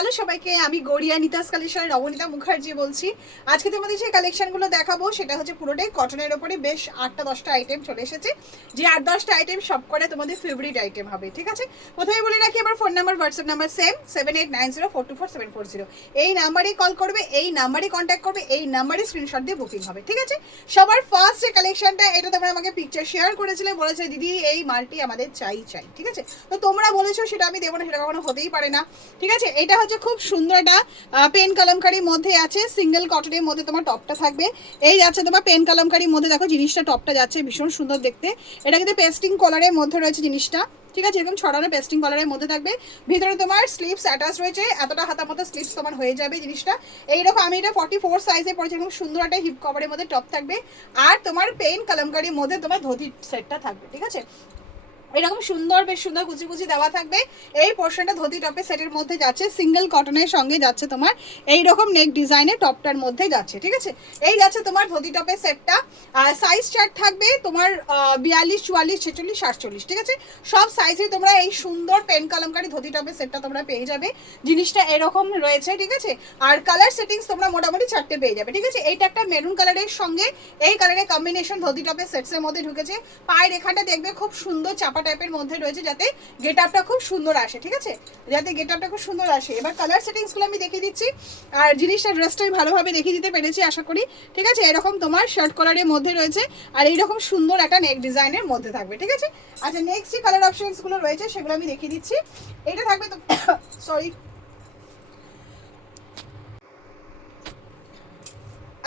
Hello সবাইকে, আমি গড়িয়া নিতাস কালেকশনের নবনীতা মুখার্জি বলছি। আজকে তোমাদের যে কালেকশনগুলো দেখাবো সেটা হচ্ছে পুরোটাই কটনের ওপরে। বেশ 8-10টা আইটেম চলে এসেছে, যে 8-10টা আইটেম সব করে তোমাদের ফেভারিট আইটেম হবে। ঠিক আছে, প্রথমে বলে রাখি আমার phone number, WhatsApp number same 7890424740। এই নাম্বারে কল করবে, এই নাম্বারে কন্ট্যাক্ট করবে, এই নাম্বারে স্ক্রিনশট দিয়ে বুকিং হবে। ঠিক আছে, সবার ফার্স্ট যে কালেকশনটা, এটা তোমরা আমাকে পিকচার শেয়ার করেছিলে, বলেছে দিদি এই মালটি আমাদের চাই। ঠিক আছে, তো তোমরা বলেছো সেটা আমি দেবো না, সেটা কখনো হতেই পারে না। ঠিক আছে, এটা হচ্ছে খুব সুন্দর একটা পেন কলমকারির মধ্যে আছে, সিঙ্গেল কটনের মধ্যে তোমার টপটা থাকবে। এই যাচ্ছে তোমার পেন কলমকারির মধ্যে, দেখো জিনিসটা টপটা যাচ্ছে ভীষণ সুন্দর দেখতে। এটা কিন্তু পেস্টিং কলারের মধ্যে রয়েছে জিনিসটা। ঠিক আছে, এরকম ছড়ানো পেস্টিং কলারের মধ্যে থাকবে। ভিতরে তোমার স্লিপস অ্যাটাচ রয়েছে, এতটা হাতার মতো স্লিপস তোমার হয়ে যাবে জিনিসটা। এইরকম আমি এটা 44 সাইজে পড়েছি, এরকম সুন্দর একটা হিপ কভারের মধ্যে টপ থাকবে। আর তোমার পেন কলমকারির মধ্যে তোমার ধুতি সেটটা থাকবে। ঠিক আছে, এরকম সুন্দর, বেশ সুন্দর কুচি কুচি দেওয়া থাকবে। এই পোর্শনটা ধুতি টপের সেটের মধ্যে যাচ্ছে, সিঙ্গেল কটনের সঙ্গে যাচ্ছে তোমার এই রকম নেক ডিজাইনের টপটার মধ্যে যাচ্ছে। ঠিক আছে, এই যাচ্ছে তোমার ধুতি টপের সেটটা। আর সাইজ চার্ট থাকবে তোমার 42, 44, 46, 48। ঠিক আছে, সব সাইজে তোমরা এই সুন্দর পেন কলমকারি ধুতি টপের সেটটা তোমরা পেয়ে যাবে। জিনিসটা এরকম রয়েছে। ঠিক আছে, আর কালার সেটিংস তোমরা মোটামুটি 4টে পেয়ে যাবে। ঠিক আছে, এইটা একটা মেরুন কালারের সঙ্গে এই কালারের কম্বিনেশন ধুতি টপের সেটসের মধ্যে ঢুকেছে। পায়ের এখানটা দেখবে খুব সুন্দর চাপা টাইপের মধ্যে রয়েছে, যাতে গেট আপটা খুব সুন্দর আসে। ঠিক আছে, যাতে গেট আপটা খুব সুন্দর আসে। এবার কালার সেটিংসগুলো আমি দেখিয়ে দিচ্ছি, আর জিনিসটা ড্রেসটাই ভালোভাবে দেখিয়ে দিতে পেরেছি আশা করি। ঠিক আছে, এরকম তোমার শার্ট কলারের মধ্যে রয়েছে, আর এইরকম সুন্দর একটা নেক ডিজাইনের মধ্যে থাকবে। ঠিক আছে, আচ্ছা নেক্সট যে কালার অপশনসগুলো রয়েছে সেগুলো আমি দেখিয়ে দিচ্ছি। এটা থাকবে তো সরি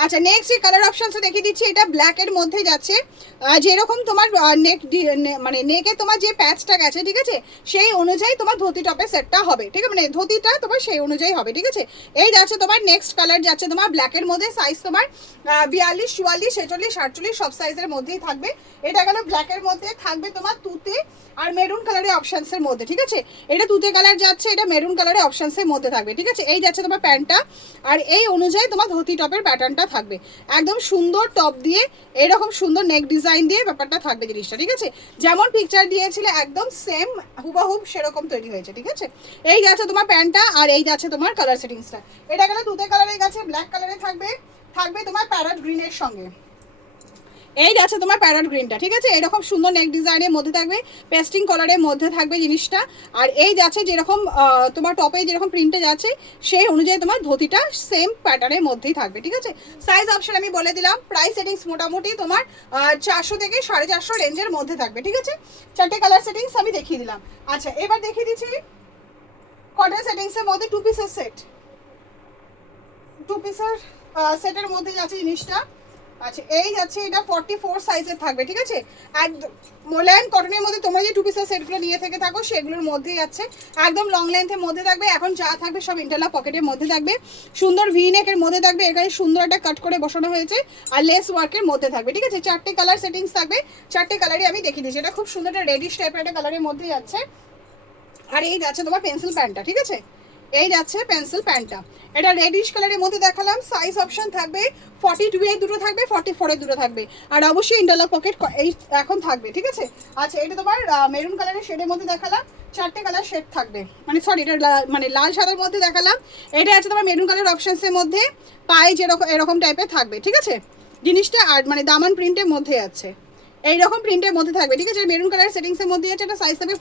আচ্ছা নেক্সট যে কালার অপশনস দেখিয়ে দিচ্ছি, এটা ব্ল্যাক এর মধ্যে যাচ্ছে। যেরকম তোমার নেক মানে নেকে তোমার যে প্যাচটা গেছে, ঠিক আছে, সেই অনুযায়ী তোমার ধুতি টপের সেটটা হবে। ঠিক আছে, মানে ধুতিটা তোমার সেই অনুযায়ী হবে। ঠিক আছে, এই যাচ্ছে তোমার নেক্সট কালার যাচ্ছে তোমার ব্ল্যাক এর মধ্যে। সাইজ তোমার 42, 44, 46, 48 সব সাইজের মধ্যেই থাকবে। এটা গেল ব্ল্যাক এর মধ্যে। থাকবে তোমার তুতে আর মেরুন কালারের অপশনসের মধ্যে। ঠিক আছে, এটা তুতে কালার যাচ্ছে, এটা মেরুন কালারের অপশনসের মধ্যে থাকবে। ঠিক আছে, এই যাচ্ছে তোমার প্যান্টটা, আর এই অনুযায়ী তোমার ধুতি টপের প্যাটার্নটা থাকবে। একদম সুন্দর টপ দিয়ে এরকম সুন্দর নেক ডিজাইন দিয়ে ব্যাপারটা থাকবে জিনিসটা। ঠিক আছে, যেমন পিকচার দিয়েছিলে একদম সেম হুবাহুব সেরকম তৈরি হয়েছে। ঠিক আছে, এই যাচ্ছে তোমার প্যান্টটা, আর এই যাচ্ছে তোমার কালার সেটিংসটা। এটা গেলে তুতে কালারের কাছে ব্ল্যাক কালারে থাকবে, থাকবে তোমার প্যারট গ্রিনের সঙ্গে। এই যাচ্ছে তোমার প্যারট গ্রিনটা। ঠিক আছে, এরকম সুন্দর নেক ডিজাইনের মধ্যে থাকবে, পেস্টিং কালারের মধ্যে থাকবে জিনিসটা। আর এই যাচ্ছে যেরকম তোমার টপে যেরকম প্রিন্টে যাচ্ছে সেই অনুযায়ী তোমার ধুতিটা সেম প্যাটার্নের মধ্যেই থাকবে। ঠিক আছে, সাইজ অপশন আমি বলে দিলাম। প্রাইস সেটিংস মোটামুটি তোমার 400 থেকে 450 রেঞ্জের মধ্যে থাকবে। ঠিক আছে, 4টে কালার সেটিংস আমি দেখিয়ে দিলাম। আচ্ছা এবার দেখিয়ে দিচ্ছি কটন সেটিংসের মধ্যে 2 পিসের সেট। 2 পিসের সেটের মধ্যে যাচ্ছে জিনিসটা। আচ্ছা এই যাচ্ছে, এটা 44 সাইজের থাকবে। ঠিক আছে, একদম মোলায়েম কটনের মধ্যে তোমরা যে 2 পিসের সেটগুলো নিয়ে থেকে থাকো সেগুলোর মধ্যেই যাচ্ছে। একদম লং লেন্থের মধ্যে থাকবে। এখন যা থাকবে সব ইন্টারলক পকেটের মধ্যে থাকবে, সুন্দর ভি নেকের মধ্যে থাকবে। এখানে সুন্দর একটা কাট করে বসানো হয়েছে, আর লেস ওয়ার্কের মধ্যে থাকবে। ঠিক আছে, 4টে কালার সেটিংস থাকবে। 4টে কালারই আমি দেখিয়ে দিচ্ছি। এটা খুব সুন্দর একটা রেডিশ টাইপের একটা কালারের মধ্যে যাচ্ছে। আর এই যাচ্ছে তোমার পেন্সিল প্যান্টটা। ঠিক আছে, এই যাচ্ছে পেন্সিল প্যান্টটা, এটা রেডিশ কালারের মধ্যে দেখালাম। সাইজ অপশন থাকবে 42 এর দুটো থাকবে, 44 এর দুটো থাকবে, আর অবশ্যই ইন্টারলক পকেট এই এখন থাকবে। ঠিক আছে, আচ্ছা এটা তোমার মেরুন কালারের শেডের মধ্যে দেখালাম। 4টে কালার শেড থাকবে, মানে সরি এটা মানে লাল সাদার মধ্যে দেখালাম। এটা আছে তোমার মেরুন কালার অপশনসের মধ্যে, পায়ে যেরকম এরকম টাইপের থাকবে। ঠিক আছে, জিনিসটা আর মানে দামান প্রিন্টের মধ্যে আছে, এইরকম প্রিন্টের মধ্যে থাকবে। ঠিক আছে, মেরুন কালার সেটিংসের মধ্যে আছে। এটা সাইজ থাকবে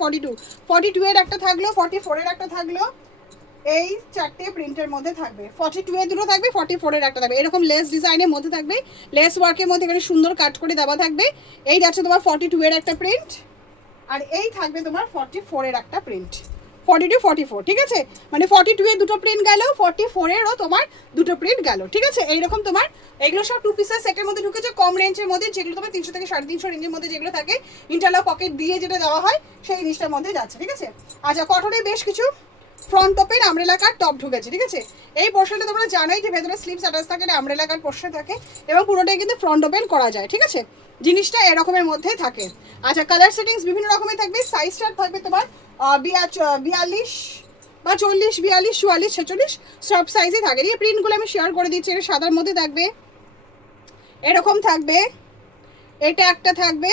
42 এর একটা থাকলো, 44 এর একটা থাকলো। এই 4টে প্রিন্টের মধ্যে থাকবে, 42 এর দুটো থাকবে, 44 এর একটা থাকবে। এরকম লেস ডিজাইনের মধ্যে থাকবে, লেস ওয়ার্কের মধ্যে এখানে সুন্দর কাট করে দেওয়া থাকবে। এই যাচ্ছে তোমার 42 এর একটা প্রিন্ট, আর এই থাকবে তোমার 44 এর একটা প্রিন্ট। 42, 44। ঠিক আছে, মানে 42 এর দুটো প্রিন্ট গেল, 44 এরও তোমার দুটো প্রিন্ট গেল। ঠিক আছে, এইরকম তোমার এগুলো সব 2 পিসের সেটের মধ্যে ঢুকেছে, কম রেঞ্জের মধ্যে, যেগুলো তোমার 300 থেকে 350 রেঞ্জের মধ্যে যেগুলো থাকে, ইন্টারলক পকেট দিয়ে যেটা দেওয়া হয় সেই জিনিসটার মধ্যে যাচ্ছে। ঠিক আছে, আচ্ছা কটনের বেশ কিছু ফ্রন্ট ওপেন আমব্রেলা কাট টপ ঢুকেছে। ঠিক আছে, এই পোর্শনটা তোমরা জানোই যে ভেতরে স্লিপস অ্যাটাচ থাকে, এটা আমব্রেলা কাট পোর্শন থাকে, এবং পুরোটাই কিন্তু ফ্রন্ট ওপেন করা যায়। ঠিক আছে, জিনিসটা এরকমের মধ্যেই থাকে। আচ্ছা কালার সেটিংস বিভিন্ন রকমের থাকবে। সাইজ চার্ট থাকবে তোমার 42 বা 40, 42, 44, 46 সব সাইজে থাকে। এই প্রিন্টগুলো আমি শেয়ার করে দিচ্ছি। এটা সাদার মধ্যে থাকবে, এরকম থাকবে, এটা একটা থাকবে,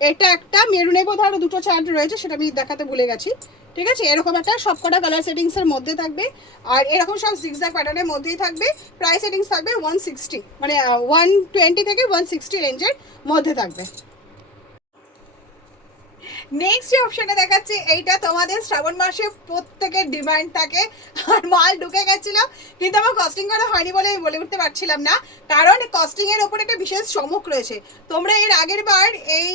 এটা একটা মেরুনে বোধ আরও দুটো চার্ট রয়েছে, সেটা আমি দেখাতে ভুলে গেছি। ঠিক আছে, এরকম একটা সবকটা কালার সেটিংসের মধ্যে থাকবে, আর এরকম সব জিগজ্যাগ প্যাটার্নের মধ্যেই থাকবে। প্রাইস সেটিংস থাকবে 160, মানে 120 থেকে 160 রেঞ্জের মধ্যে থাকবে। নেক্সট যে অপশনটা দেখাচ্ছি, এইটা তোমাদের শ্রাবণ মাসে প্রত্যেকের ডিমান্ড থাকে, আর মাল ঢুকে গেছিল কিন্তু আমার কস্টিং করা হয়নি বলে আমি বলে উঠতে পারছিলাম না, কারণ কস্টিং এর ওপর একটা বিশেষ চমক রয়েছে। তোমরা এর আগের বার এই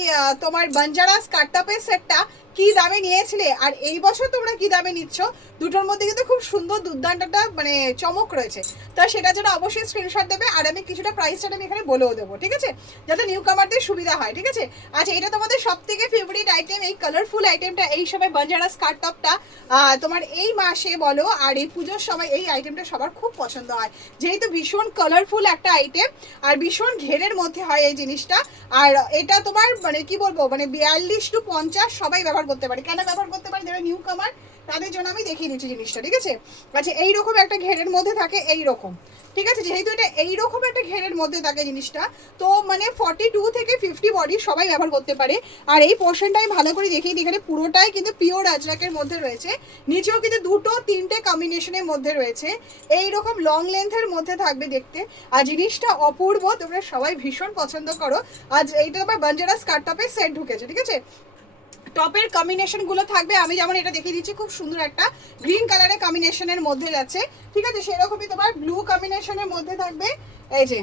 তোমার বাঞ্জারাস কাটটাপের সেটটা কি দামে নিয়েছিলে, আর এই বছর তোমরা কি দামে নিচ্ছ, দুটোর মধ্যে কিন্তু খুব সুন্দর দুর্দান্ত একটা মানে চমক রয়েছে। তো সেটার জন্য অবশ্যই স্ক্রিনশট দেবে, আর আমি কিছুটা প্রাইসটা আমি এখানে বলেও দেবো, ঠিক আছে, যাতে নিউ কামারদের সুবিধা হয়। ঠিক আছে, আচ্ছা এটা তোমাদের সব থেকে ফেভারিট আইটেম, এই কালারফুল আইটেমটা, এই সময় বাঞ্জারাস কাট টপটা তোমার এই মাসে বলো আর এই পুজোর সময় এই আইটেমটা সবার খুব পছন্দ হয়, যেহেতু ভীষণ কালারফুল একটা আইটেম আর ভীষণ ঘেরের মধ্যে হয় এই জিনিসটা। আর এটা তোমার মানে কি বলবো, মানে 42 to 50 সবাই ব্যবহার করতে পারে। কেন ব্যবহার করতে পারে, যারা নিউ কামার তাদের জন্য আমি দেখিয়ে দিচ্ছি জিনিসটা। ঠিক আছে, আচ্ছা এইরকম একটা ঘেরের মধ্যে থাকে এইরকম, ঠিক আছে, যেহেতু এটা এইরকম একটা ঘেরের মধ্যে থাকে জিনিসটা, তো মানে 42 থেকে 50 বডি সবাই ব্যবহার করতে পারে। আর এই পোর্শনটা আমি ভালো করে দেখিয়ে দিই, এখানে পুরোটাই কিন্তু পিওর আজরাকের মধ্যে রয়েছে, নিচেও কিন্তু 2-3টে কম্বিনেশনের মধ্যে রয়েছে, এইরকম লং লেন্থের মধ্যে থাকবে দেখতে। আর জিনিসটা অপূর্ব, তোমরা সবাই ভীষণ পছন্দ করো। আজ এইটা আবার বাঞ্জারাস কাট টপের সেট ঢুকেছে। ঠিক আছে, টপের কম্বিনেশন গুলো থাকবে, আমি যেমন এটা দেখিয়ে দিচ্ছি, খুব সুন্দর একটা গ্রিন কালারের কম্বিনেশনের মধ্যে যাচ্ছে। ঠিক আছে, সেরকমই তোমার ব্লু কম্বিনেশনের মধ্যে থাকবে, এই যে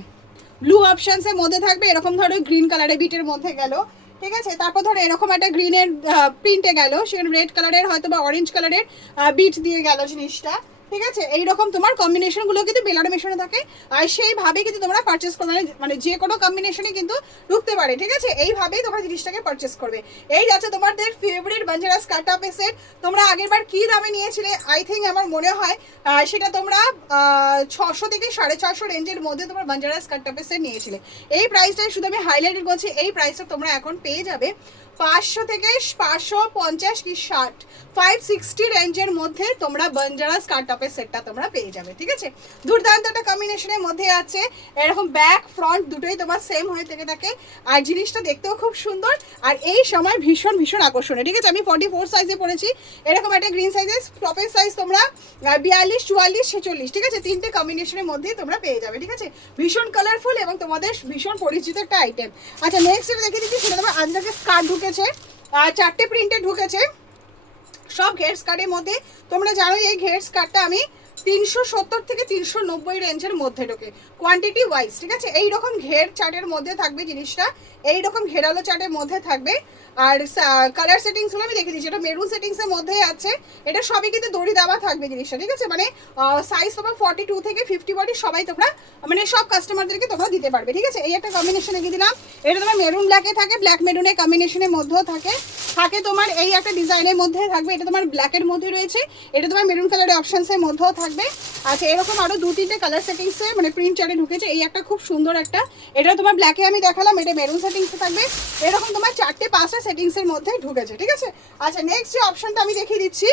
ব্লু অপশনস এর মধ্যে থাকবে, এরকম ধরো গ্রিন কালারের বিটের মধ্যে গেল। ঠিক আছে, তারপর ধরো এরকম একটা গ্রিনের প্রিন্টে গেল, সেখানে রেড কালারের হয়তো বা অরেঞ্জ কালারের বিট দিয়ে গেল জিনিসটা। ঠিক আছে, এইরকম তোমার কম্বিনেশনগুলো কিন্তু মেলানো মেশানো থাকে, আর সেইভাবে কিন্তু তোমরা পারচেস করবে, মানে যে কোনো কম্বিনেশনে কিন্তু ঢুকতে পারে। ঠিক আছে, এইভাবেই তোমরা জিনিসটাকে পারচেস করবে। এই যাচ্ছে তোমাদের ফেভারিট বাঞ্জারাস কাটআপের সেট। তোমরা আগেরবার কি দামে নিয়েছিলে, আই থিঙ্ক আমার মনে হয় সেটা তোমরা 600 থেকে 650 রেঞ্জের মধ্যে তোমরা বাঞ্জারাস কাটআপের সেট নিয়েছিলে। এই প্রাইসটাই শুধু আমি হাইলাইটেড করছি, এই প্রাইসটা তোমরা এখন পেয়ে যাবে 500 থেকে 550 কি 60, 560 রেঞ্জের মধ্যে তোমরা বাঞ্জারাস কাটআপের সেটটা তোমরা পেয়ে যাবে। ঠিক আছে, দুর্দান্ত একটা কম্বিনেশনের মধ্যে আছে, এরকম ব্যাক ফ্রন্ট দুটোই তোমার সেম হয়ে থেকে থাকে, আর জিনিসটা দেখতেও খুব সুন্দর, আর এই সময় ভীষণ ভীষণ আকর্ষণীয়। ঠিক আছে, আমি 44 সাইজে পড়েছি, এরকম একটা গ্রিন সাইজের টপের সাইজ তোমরা 42, 44, 46, ঠিক আছে, তিনটে কম্বিনেশনের মধ্যেই তোমরা পেয়ে যাবে। ঠিক আছে, ভীষণ কালারফুল এবং তোমাদের ভীষণ পরিচিত একটা আইটেম। আচ্ছা নেক্সট যেটা দেখে দিচ্ছি, সেটা তোমার আজরাকের স্কার্ট ঢুকেছে, 4টে প্রিন্টে ঢুকেছে, সব ঘের স্কার্টের মধ্যে। তোমরা জানো এই ঘের স্কার্টটা আমি 370 থেকে 390 রেঞ্জের মধ্যে ঢোকে কোয়ান্টিটি ওয়াইজ। ঠিক আছে, এইরকম ঘের চার্টের মধ্যে থাকবে জিনিসটা, এইরকম ঘেরালো চার্টের মধ্যে থাকবে। আর কালার সেটিংসগুলো আমি দেখে দিচ্ছি, এটা মেরুন সেটিংসের মধ্যে আছে, এটা সবই কিন্তু দড়ি দেওয়া থাকবে জিনিসটা। ঠিক আছে, মানে সাইজ তোমার 42 থেকে 50 বডি সবাই তোমরা মানে সব কাস্টমারদেরকে তোমরা দিতে পারবে। ঠিক আছে, এই একটা কম্বিনেশন এগিয়ে দিলাম, এটা তোমার মেরুন ব্ল্যাকে থাকে, ব্ল্যাক মেরুনের কম্বিনেশনের মধ্যেও থাকে তোমার এই একটা ডিজাইনের মধ্যে থাকবে, এটা তোমার ব্ল্যাকের মধ্যে রয়েছে, এটা তোমার মেরুন কালারের অপশনসের মধ্যেও থাকবে। আচ্ছা এরকম আরো 2-3টে কালার সেটিংসে মানে প্রিন্ট চার্টে ঢুকেছে, এই একটা খুব সুন্দর একটা, এটা তোমার ব্ল্যাকে আমি দেখালাম, এটা মেরুন সেটিংসে থাকবে, এরকম তোমার 4-5টা সেটিংসের মধ্যে ঢুকেছে। ঠিক আছে, আচ্ছা নেক্সট যে অপশনটা আমি দেখিয়ে দিচ্ছি,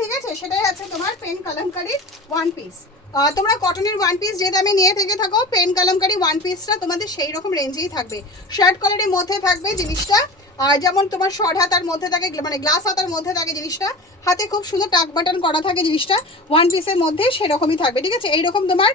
ঠিক আছে, সেটাই আছে তোমার পেন কলমকারি ওয়ান পিস। তোমরা কটনের ওয়ান পিস যে দামে নিয়ে থেকে থাকো, পেন কলমকারি ওয়ান পিসটা তোমাদের সেই রকম রেঞ্জেই থাকবে, শার্ট কালারের মধ্যে থাকবে জিনিসটা, আর যেমন তোমার শর্ট হাতার মধ্যে থাকে, মানে গ্লাস হাতার মধ্যে থাকে জিনিসটা, হাতে খুব সুন্দর টাক বাটন করা থাকে জিনিসটা, ওয়ান পিসের মধ্যে সেরকমই থাকবে। ঠিক আছে, এইরকম তোমার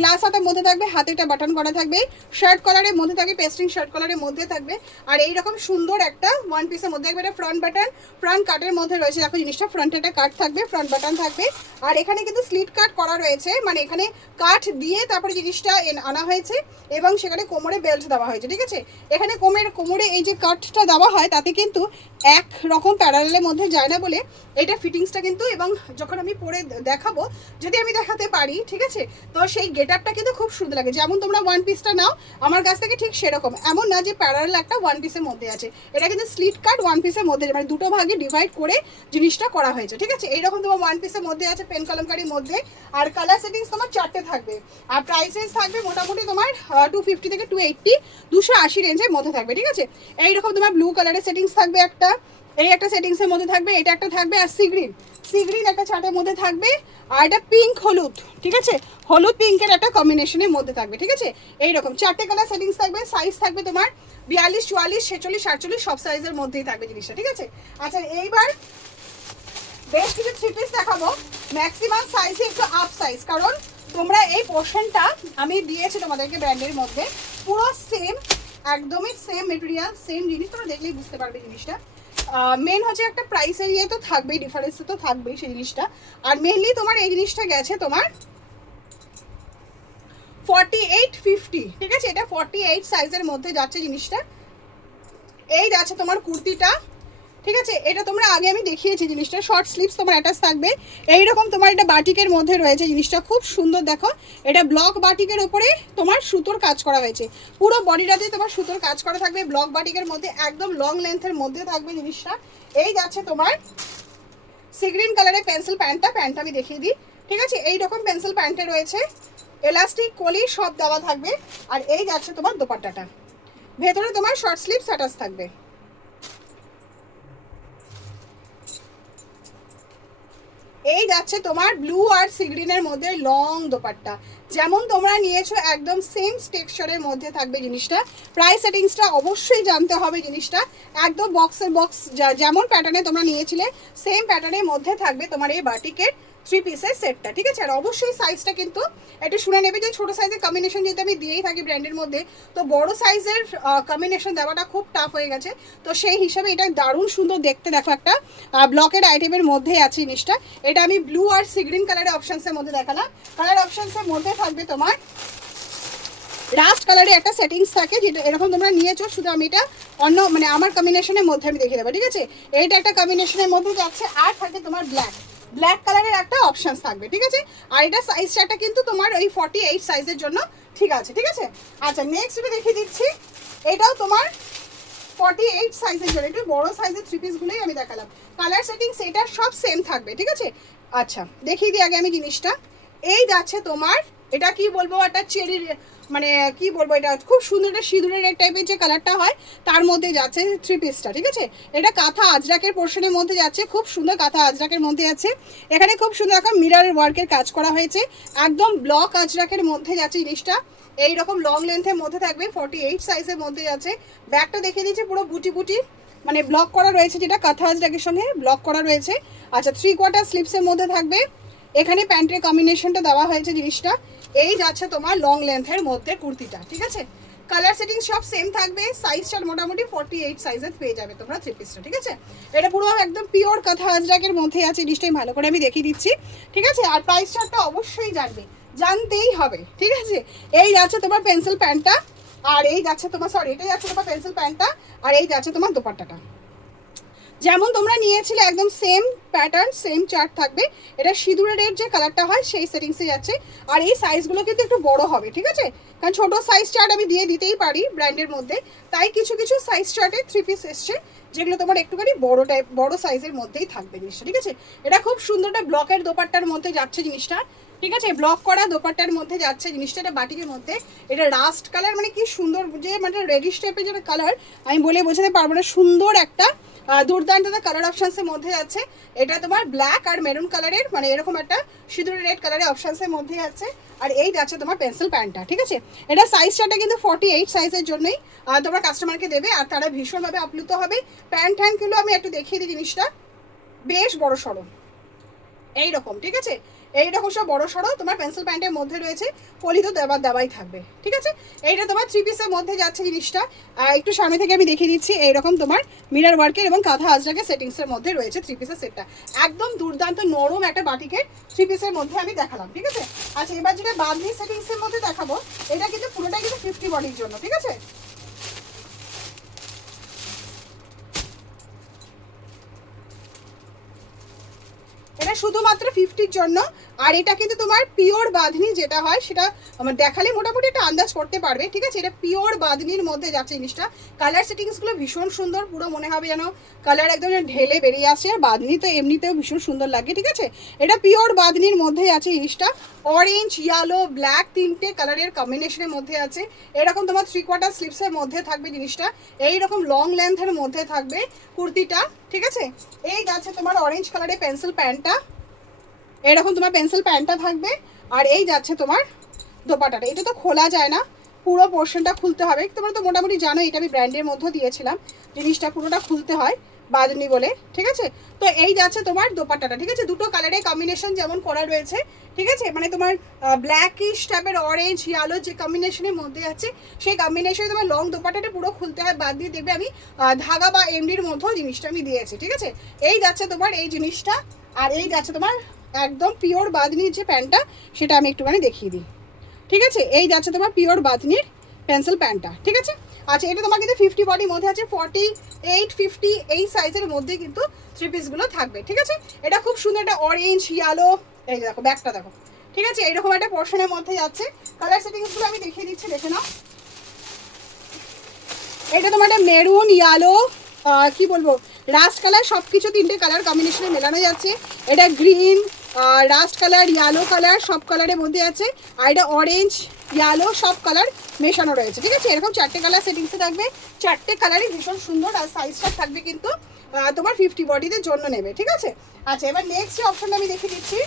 গ্লাস হাতার মধ্যে থাকবে, হাতে একটা বাটন করা থাকবে, শার্ট কলারের মধ্যে থাকবে, পেস্টিং শার্ট কলারের মধ্যে থাকবে, আর এইরকম সুন্দর একটা ওয়ান পিসের মধ্যে থাকবে। এটা ফ্রন্ট বাটন, ফ্রন্ট কাটের মধ্যে রয়েছে, দেখো জিনিসটা ফ্রন্টে একটা কাট থাকবে, ফ্রন্ট বাটন থাকবে, আর এখানে কিন্তু স্লিট কাট করা রয়েছে, মানে এখানে কাট দিয়ে তারপরে জিনিসটা আনা হয়েছে এবং সেখানে কোমরে বেল্ট দেওয়া হয়েছে। ঠিক আছে, এখানে কোমরে এই যে কাটটা দেওয়া হয় তাতে কিন্তু এক রকম প্যারালের মধ্যে যায় না বলে এটা ফিটিংসটা কিন্তু, এবং যখন আমি পরে দেখাবো যদি আমি দেখাতে পারি, ঠিক আছে, তো সেই গেটআপটা কিন্তু খুব সুন্দর লাগে। যেমন তোমরা ওয়ান পিসটা নাও আমার কাছ থেকে ঠিক সেরকম, এমন না যে প্যারাল একটা ওয়ান পিসের মধ্যে আছে, এটা কিন্তু স্লিট কাট ওয়ান পিসের মধ্যে, মানে দুটো ভাগে ডিভাইড করে জিনিসটা করা হয়েছে। ঠিক আছে, এইরকম তোমার ওয়ান পিসের মধ্যে আছে, পেন কলমকারির মধ্যে, আর কালার সেটিংস তোমার 4টে থাকবে, আর প্রাইসেস থাকবে মোটামুটি তোমার 250 থেকে 280, 280 রেঞ্জের মধ্যে থাকবে। ঠিক আছে, এইরকম তোমার ব্লু কালারের সেটিংস থাকবে একটা, এই একটা সেটিংসের মধ্যে থাকবে, এটা একটা থাকবে, আর সি সি গ্রিন একটা চার্টের মধ্যে থাকবে, আর এটা পিঙ্ক হলুদ, ঠিক আছে, হলুদ পিঙ্কের একটা কম্বিনেশনের মধ্যে থাকবে, ঠিক আছে। এইরকম 4টে কালার সেটিংস থাকবে, সাইজ থাকবে তোমার 42, 44, 46, 48 সব সাইজের মধ্যেই থাকবে জিনিসটা, ঠিক আছে। আচ্ছা এইবার বেশ কিছু থ্রি পিস দেখাবো, ম্যাক্সিমাম সাইজে একটু আপ সাইজ, কারণ তোমরা এই পোর্শনটা আমি দিয়েছি তোমাদেরকে ব্র্যান্ডের মধ্যে পুরো সেম, একদমই সেম মেটেরিয়াল, সেম জিনিস, তোমরা দেখলেই বুঝতে পারবে জিনিসটা। মেন হচ্ছে একটা প্রাইসের ইয়ে তো থাকবেই, ডিফারেন্স তো থাকবেই সেই জিনিসটা। আর মেনলি তোমার এই জিনিসটা গেছে তোমার 48-50, ঠিক আছে, এটা 48 সাইজের মধ্যে যাচ্ছে জিনিসটা। এই যাচ্ছে তোমার কুর্তিটা, ঠিক আছে, এটা তোমরা আগে আমি দেখিয়েছি জিনিসটা, শর্ট স্লিভস তোমার অ্যাটাচ থাকবে। এইরকম তোমার এটা বাটিকের মধ্যে রয়েছে জিনিসটা, খুব সুন্দর, দেখো এটা ব্লক বাটিকের ওপরে তোমার সুতোর কাজ করা হয়েছে, পুরো বডিটাতে তোমার সুতোর কাজ করা থাকবে, ব্লক বাটিকের মধ্যে একদম লং লেন্থের মধ্যে থাকবে জিনিসটা। এই যাচ্ছে তোমার সি গ্রিন কালারের পেন্সিল প্যান্টটা আমি দেখিয়ে দিই, ঠিক আছে, এইরকম পেন্সিল প্যান্টে রয়েছে, এলাস্টিক কলি সব দেওয়া থাকবে। আর এই যাচ্ছে তোমার দোপাট্টাটা, ভেতরে তোমার শর্ট স্লিভস অ্যাটাচ থাকবে। এই যাচ্ছে তোমার ব্লু আর সি গ্রিনের মধ্যে লং দোপাট্টা, যেমন তোমরা নিয়েছো একদম সেম টেক্সচারের মধ্যে থাকবে জিনিসটা। প্রাইস সেটিংসটা অবশ্যই জানতে হবে জিনিসটা, একদম বক্সের বক্স যেমন প্যাটার্নে তোমরা নিয়েছিলে সেম প্যাটার্নের মধ্যে থাকবে তোমার এই বাটিকের থ্রি পিসের সেটটা, ঠিক আছে। আর অবশ্যই সাইজটা কিন্তু একটু শুনে নেবে, যে ছোটো সাইজের কম্বিনেশন যেহেতু আমি দিয়েই থাকি ব্র্যান্ডের মধ্যে, তো বড় সাইজের কম্বিনেশন দেওয়াটা খুব টাফ হয়ে গেছে, তো সেই হিসাবে এটা দারুণ সুন্দর দেখতে, দেখো একটা ব্লকের আইটেমের মধ্যেই আছে জিনিসটা। এটা আমি ব্লু আর সি গ্রিন কালারের অপশানসের মধ্যে দেখালাম। কালার অপশানসের মধ্যে থাকবে তোমার রাস্ট কালারের একটা সেটিংস থাকে, যেটা এরকম তোমরা নিয়েছো, শুধু আমি এটা অন্য মানে আমার কম্বিনেশনের মধ্যে আমি দেখিয়ে দেবো, ঠিক আছে। এইটা একটা কম্বিনেশনের মধ্যে যাচ্ছে, আর থাকে তোমার ব্ল্যাক কালারের একটা অপশানস থাকবে, ঠিক আছে। আর এটা সাইজ চার্টটা কিন্তু তোমার ওই 48 সাইজের জন্য ঠিক আছে, ঠিক আছে। আচ্ছা নেক্সট এটা দেখিয়ে দিচ্ছি, এটাও তোমার 48 সাইজের জন্য, একটু বড় সাইজের থ্রি পিসগুলোই আমি দেখালাম। কালার সেটিংস এটা সব সেম থাকবে, ঠিক আছে। আচ্ছা দেখিয়ে দিই আগে আমি জিনিসটা। এই যাচ্ছে তোমার, এটা কি বলবো, একটা চেরির মানে কি বলবো, এটা খুব সুন্দর একটা সিঁদুরের এক টাইপের যে কালারটা হয় তার মধ্যে যাচ্ছে থ্রি পিসটা, ঠিক আছে। এটা কাঁথা আজরাকের পোর্শনের মধ্যে যাচ্ছে, খুব সুন্দর কাঁথা আজরাকের মধ্যে আছে। এখানে খুব সুন্দর একটা মিরর ওয়ার্কের কাজ করা হয়েছে, একদম ব্লক আজরাকের মধ্যে যাচ্ছে জিনিসটা। এইরকম লং লেন্থের মধ্যে থাকবে, 48 সাইজের মধ্যে যাচ্ছে। ব্যাগটা দেখিয়ে দিচ্ছি, পুরো বুটি বুটি মানে ব্লক করা রয়েছে, যেটা কাঁথা আজরাকের সঙ্গে ব্লক করা রয়েছে। আচ্ছা 3/4 স্লিভসের মধ্যে থাকবে, এখানে প্যান্টের কম্বিনেশনটা দেওয়া হয়েছে জিনিসটা। এই যাচ্ছে তোমার লং লেন্থের মধ্যে কুর্তিটা, ঠিক আছে। কালার সেটিং সব সেম থাকবে, সাইজটা মোটামুটি 48 সাইজের পেয়ে যাবে তোমরা থ্রি পিসটা, ঠিক আছে। এটা পুরো একদম পিওর কাঁথা আজরাকের মধ্যে আছে, জিনিসটাই ভালো করে আমি দেখিয়ে দিচ্ছি, ঠিক আছে। আর প্রাইস চার্টটা অবশ্যই জানতেই হবে, ঠিক আছে। এই যাচ্ছে তোমার পেন্সিল প্যান্টটা, আর এই যাচ্ছে তোমার এটাই যাচ্ছে তোমার পেন্সিল প্যান্টটা, আর এই যাচ্ছে তোমার দোপাট্টাটা, যেমন তোমরা নিয়েছিলে একদম সেম প্যাটার্ন, সেম চার্ট থাকবে। এটা সিঁদুরের যে কালারটা হয় সেই সেটিংসে যাচ্ছে। আর এই সাইজগুলো কিন্তু একটু বড় হবে, ঠিক আছে, কারণ ছোটো সাইজ চার্ট আমি দিতেই পারি ব্র্যান্ডের মধ্যে, তাই কিছু কিছু সাইজ চার্টে থ্রি পিস এসছে, যেগুলো তোমার একটুখানি বড় সাইজের মধ্যেই থাকবে জিনিসটা, ঠিক আছে। এটা খুব সুন্দর একটা ব্লকের দোপাট্টার মধ্যে যাচ্ছে জিনিসটা, ঠিক আছে, ব্লক করা দোপাট্টার মধ্যে যাচ্ছে জিনিসটা। এটা বাটিকের মধ্যে, এটা রাস্ট কালার, মানে কি সুন্দর, যে মানে রেডিশ টাইপের যেটা কালার আমি বলে বোঝাতে পারবো না, সুন্দর একটা দুর্দান্ত কালার অপশানসের মধ্যে আছে। এটা তোমার ব্ল্যাক আর মেরুন কালারের, মানে এরকম একটা সিঁদুরের রেড কালারের অপশানসের মধ্যে আছে। আর এই যাচ্ছে তোমার পেন্সিল প্যান্টটা, ঠিক আছে। এটা সাইজটা কিন্তু 48 সাইজের জন্যই তোমরা কাস্টমারকে দেবে, আর তারা ভীষণভাবে আপ্লুত হবে। প্যান্ট হ্যান্ডগুলো আমি একটু দেখিয়ে দিই, জিনিসটা বেশ বড় সড়ো এইরকম, ঠিক আছে। এইরকম সব বড় সড়ো তোমার পেন্সিল প্যান্টের মধ্যে রয়েছে, কলি তো দেওয়াই থাকবে, ঠিক আছে। এইটা তোমার থ্রি পিসের মধ্যে যাচ্ছে জিনিসটা। একটু সামনে থেকে আমি দেখিয়ে দিচ্ছি, এইরকম তোমার মিরর ওয়ার্কের এবং কাঁথা আজরাকের সেটিংসের মধ্যে রয়েছে থ্রি পিসের সেটটা, একদম দুর্দান্ত নরম একটা বাটিকের থ্রি পিসের মধ্যে আমি দেখালাম, ঠিক আছে। আচ্ছা এবার যেটা বাঁধনি সেটিংসের মধ্যে দেখাবো, এটা কিন্তু পুরোটাই কিন্তু 50 বডির জন্য, ঠিক আছে। এটা শুধুমাত্র 50-র জন্য। আর এটা কিন্তু তোমার পিওর বাঁধনি যেটা হয়, সেটা আমার দেখালে মোটামুটি একটা আন্দাজ করতে পারবে, ঠিক আছে। এটা পিওর বাঁধনির মধ্যে যাচ্ছে জিনিসটা। কালার সেটিংসগুলো ভীষণ সুন্দর, পুরো মনে হবে যেন কালার একদম ঢেলে বেরিয়ে আসে। আর বাঁধনি তো এমনিতেও ভীষণ সুন্দর লাগে, ঠিক আছে। এটা পিওর বাঁধনির মধ্যে আছে জিনিসটা, অরেঞ্জ, ইয়েলো, ব্ল্যাক তিনটে কালারের কম্বিনেশনের মধ্যে আছে। এরকম তোমার 3/4 স্লিভসের মধ্যে থাকবে জিনিসটা, এইরকম লং লেন্থের মধ্যে থাকবে কুর্তিটা, ঠিক আছে। এই যাচ্ছে তোমার অরেঞ্জ কালারের পেন্সিল প্যান্টটা, এরকম তোমার পেন্সিল প্যান্টটা থাকবে। আর এই যাচ্ছে তোমার দোপাটাটা, এটা তো খোলা যায় না, পুরো পোর্শনটা খুলতে হবে। তোমরা তো মোটামুটি জানো এটা আমি ব্র্যান্ডের মধ্যে দিয়েছিলাম, জিনিসটা পুরোটা খুলতে হয় বাঁধনি বলে, ঠিক আছে। তো এই যাচ্ছে তোমার দোপাট্টাটা, ঠিক আছে। দুটো কালারের কম্বিনেশন যেমন করা রয়েছে, ঠিক আছে, মানে তোমার ব্ল্যাকিশ টাইপের অরেঞ্জ ইয়েলো যে কম্বিনেশনের মধ্যে আছে, সেই কম্বিনেশনে তোমার লং দোপাট্টাটা পুরো খুলতে হয় বাদ দিয়ে, দেখবে আমি ধাগা বা এমডির মধ্যেও জিনিসটা আমি দিয়েছি, ঠিক আছে। এই যাচ্ছে তোমার এই জিনিসটা। আর এই যাচ্ছে তোমার একদম পিওর বাঁধনির যে প্যান্টটা, সেটা আমি একটুখানি দেখিয়ে দিই, ঠিক আছে। এই যাচ্ছে তোমার পিওর বাঁধনির পেন্সিল প্যান্টটা, ঠিক আছে। আচ্ছা, এটা তোমার কিন্তু 50 বডির মধ্যে আছে, 48, 50 এই সাইজের মধ্যে কিন্তু থ্রি পিসগুলো থাকবে, ঠিক আছে। এটা খুব সুন্দর, একটা অরেঞ্জ ইয়েলো, এই দেখো ব্যাকটা দেখো, ঠিক আছে। এইরকম একটা পোর্শনের মধ্যে যাচ্ছে। কালার সেটিংসগুলো আমি দেখিয়ে দিচ্ছি, দেখে নাও। এটা তোমার একটা মেরুন ইয়েলো, কি বলবো, রাস্ট কালার, সব কিছু তিনটে কালার কম্বিনেশনে মেলানো যাচ্ছে। এটা green, rushed colour, yellow colour, সব কালারের মধ্যে আছে। আর এটা অরেঞ্জ ইয়েলো, সব কালার মেশানো রয়েছে, ঠিক আছে। এরকম চারটে কালার সেটিংসে থাকবে, চারটে কালারই ভীষণ সুন্দর। আর সাইজটা থাকবে কিন্তু তোমার 50 বডিদের জন্য নেবে, ঠিক আছে। আচ্ছা, এবার নেক্সট যে অপশনটা আমি দেখিয়ে দিচ্ছি।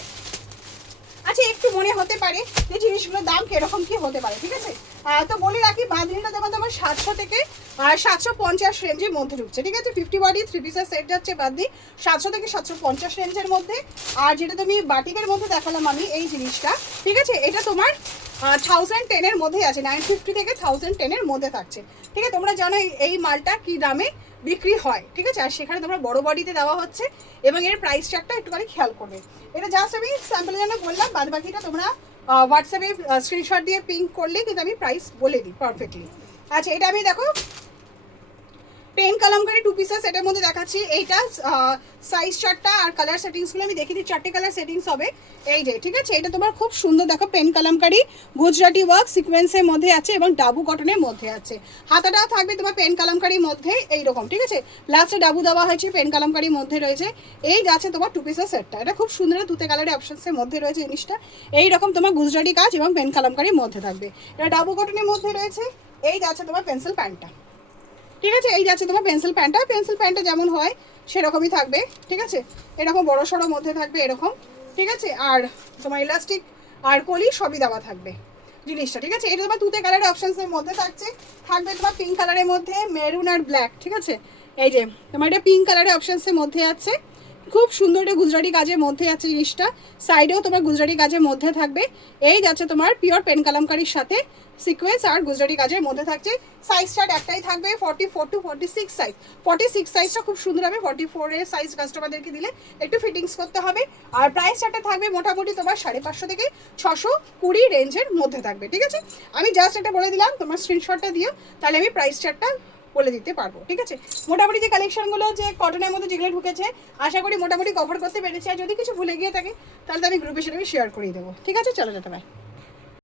আচ্ছা, একটু মনে হতে পারে যে জিনিসগুলোর দাম কিরকম কি হতে পারে, ঠিক আছে। তো বলে রাখি, বাঁধনিটা যেমন তোমার 700 থেকে 750 রেঞ্জের মধ্যে ঢুকছে, ঠিক আছে। 50 বডি 3 পিসের সেট যাচ্ছে বাঁধনি 700 থেকে 750 রেঞ্জের মধ্যে। আর যেটা তুমি বাটিকের মধ্যে দেখালাম আমি এই জিনিসটা, ঠিক আছে, এটা তোমার 1010-এর মধ্যেই আছে, 950 থেকে 1010-এর মধ্যে থাকছে, ঠিক আছে। তোমরা জানো এই মালটা কি দামে বিক্রি হয়, ঠিক আছে। আর সেখানে তোমরা বড় বডিতে দেওয়া হচ্ছে, এবং এর প্রাইস চার্টটা একটুখানি খেয়াল করবে। এটা জাস্ট আমি স্যাম্পলের জন্য বললাম, বাদ বাকিটা তোমরা হোয়াটসঅ্যাপে স্ক্রিনশট দিয়ে পিং করলে কিন্তু আমি প্রাইস বলে দিই পারফেক্টলি। আচ্ছা, এটা আমি দেখো পেন কালামকারি 2 পিসেস এটার মধ্যে দেখাচ্ছি। এইটা সাইজ চার্টটা আর কালার সেটিংসগুলো আমি দেখিয়ে দিই। 4টে কালার সেটিংস হবে এই যে, ঠিক আছে। এটা তোমার খুব সুন্দর, দেখো পেন কালামকারি গুজরাটি ওয়ার্ক সিকোয়েন্সের মধ্যে আছে এবং ডাবু কটনের মধ্যে আছে। হাতাটাও থাকবে তোমার পেন কালামকারির মধ্যে এইরকম, ঠিক আছে। লাস্টে ডাবু দেওয়া হয়েছে, পেন কালামকারির মধ্যে রয়েছে। এই যাচ্ছে তোমার 2 পিসের সেটটা, এটা খুব সুন্দর, দুটো কালারের অপশনসের মধ্যে রয়েছে জিনিসটা। এইরকম তোমার গুজরাটি কাজ এবং পেন কালামকারির মধ্যে থাকবে, এটা ডাবু কটনের মধ্যে রয়েছে। এই যাচ্ছে তোমার পেন্সিল প্যান্টটা, ঠিক আছে। এই যাচ্ছে তোমার পেন্সিল প্যান্টটা যেমন হয় সেরকমই থাকবে, ঠিক আছে। এরকম বড় সড়ো মধ্যে থাকবে এরকম, ঠিক আছে। আর তোমার ইলাস্টিক আর কলি সবই দেওয়া থাকবে জিনিসটা, ঠিক আছে। এটা তোমার দুটো কালারের অপশনসের মধ্যে থাকবে তোমার পিঙ্ক কালারের মধ্যে, মেরুন আর ব্ল্যাক, ঠিক আছে। এই যে তোমার এটা পিঙ্ক কালারের অপশনসের মধ্যে আছে, খুব সুন্দর, এটা গুজরাটি কাজের মধ্যে আছে জিনিসটা। সাইডেও তোমার গুজরাটি কাজের মধ্যে থাকবে। এই যাচ্ছে তোমার পিওর পেন কালামকারির সাথে সিকোয়েন্স আর গুজরাটি কাজের মধ্যে থাকছে। সাইজ চার্ট একটাই থাকবে, 44 to 46 সাইজ। 46 সাইজটা খুব সুন্দর হবে, 44 এর সাইজ কাস্টমারদেরকে দিলে একটু ফিটিংস করতে হবে। আর প্রাইস চার্টটা থাকবে মোটামুটি তোমার 550 থেকে 620 রেঞ্জের মধ্যে থাকবে, ঠিক আছে। আমি জাস্ট এটা বলে দিলাম, তোমার স্ক্রিনশটটা দিও, তাহলে আমি প্রাইস চার্টটা বলে দিতে পারবো, ঠিক আছে। মোটামুটি যে কালেকশনগুলো যে কটনের মধ্যে যেগুলো ঢুকেছে, আশা করি মোটামুটি কভার করতে পেরেছি। আর যদি কিছু ভুলে গিয়ে থাকে তাহলে তো আমি গ্রুপে সেটা শেয়ার করে দেবো, ঠিক আছে। চলো যেতে পারে।